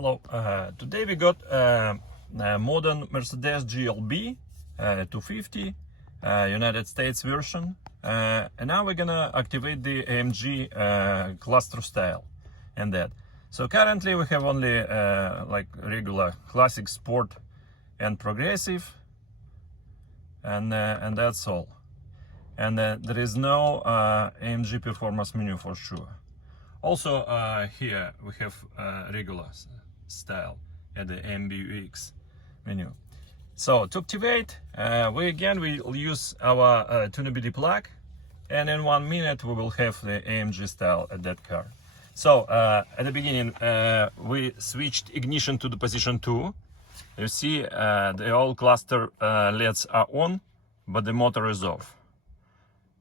Hello, today we got a modern Mercedes GLB 250 United States version, and now we're gonna activate the AMG cluster style and that. So currently we have only like regular classic, sport and progressive, and that's all. And there is no AMG performance menu for sure. Also here we have regular style at the MBUX menu. So to activate, we will use our tuneOBD plug, and in 1 minute we will have the AMG style at that car. So at the beginning we switched ignition to the position 2. You see the all cluster LEDs are on, but the motor is off.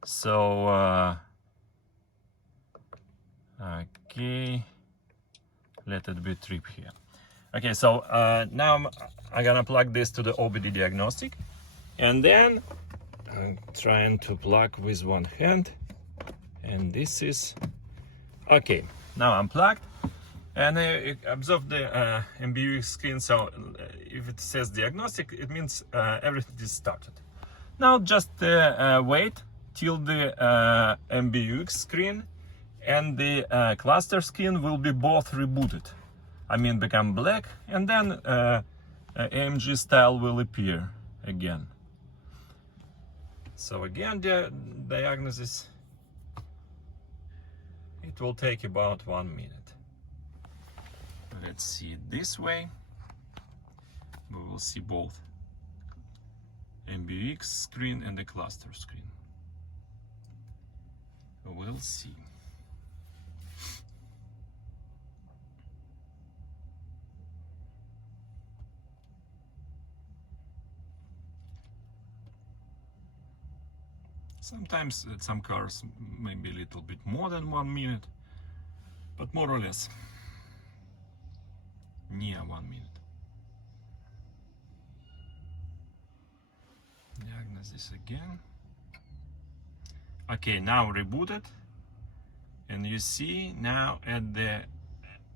So okay, let it be trip here. Okay, so now I'm gonna plug this to the OBD diagnostic, and then I'm trying to plug with one hand, and this is okay. Now I'm plugged, and observe the MBUX screen. So if it says diagnostic, it means everything is started. Now just wait till the MBUX screen and the cluster screen will be both rebooted. I mean, become black, and then AMG style will appear again. So again, the diagnosis, it will take about 1 minute. Let's see it this way. We will see both MBUX screen and the cluster screen. We'll see. Sometimes at some cars maybe a little bit more than 1 minute, but more or less near 1 minute. Diagnosis again. Okay, now rebooted, and you see now at the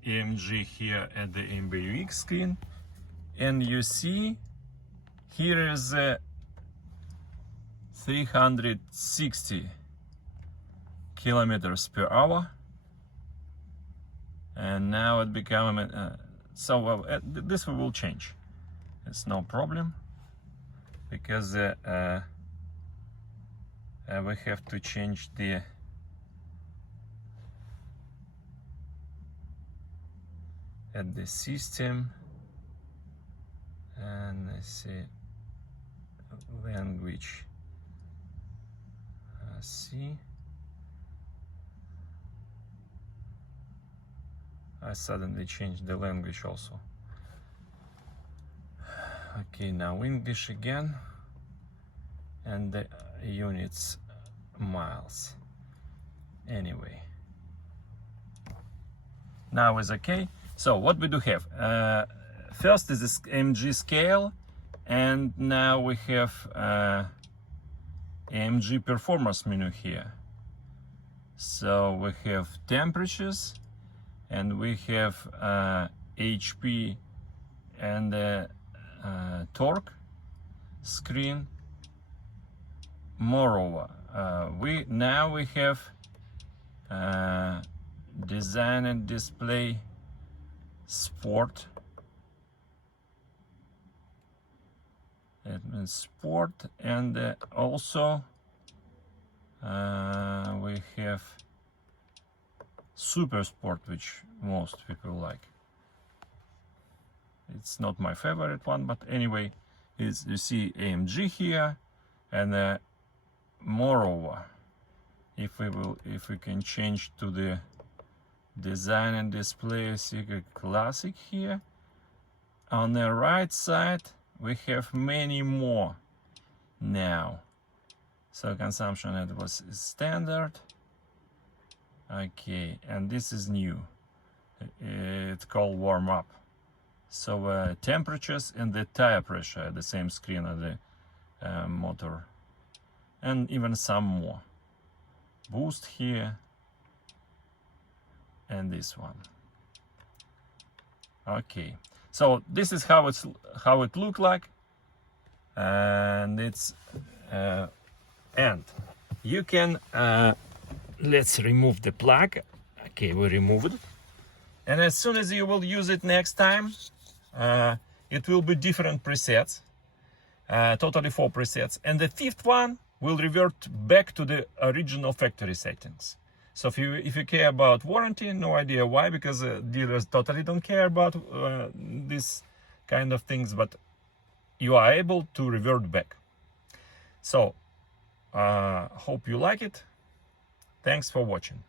AMG here at the MBUX screen, and you see here is a 360 kilometers per hour, and now it become this will change. It's no problem, because we have to change the at the system, and I see language. See, I suddenly changed the language also. Okay, now English again, and the units miles. Anyway, now is okay. So what we do have, first is this AMG scale, and now we have AMG performance menu here. So we have temperatures, and we have HP and torque screen. Moreover, we have design and display sport. It means sport, and also we have super sport, which most people like. It's not my favorite one, but anyway, you see AMG here, and moreover, if we can change to the design and display secret classic here, on the right side we have many more now. So consumption, it was standard. Okay, and this is new. It's called warm up. So temperatures and the tire pressure at the same screen of the motor, and even some more. Boost here, and this one. Okay, so this is how it look like, and it's and you can let's remove the plug. Okay, we removed it, and as soon as you will use it next time, it will be different presets, totally 4 presets, and the 5th one will revert back to the original factory settings. So if you care about warranty, no idea why, because dealers totally don't care about this kind of things, but you are able to revert back. So hope you like it. Thanks for watching.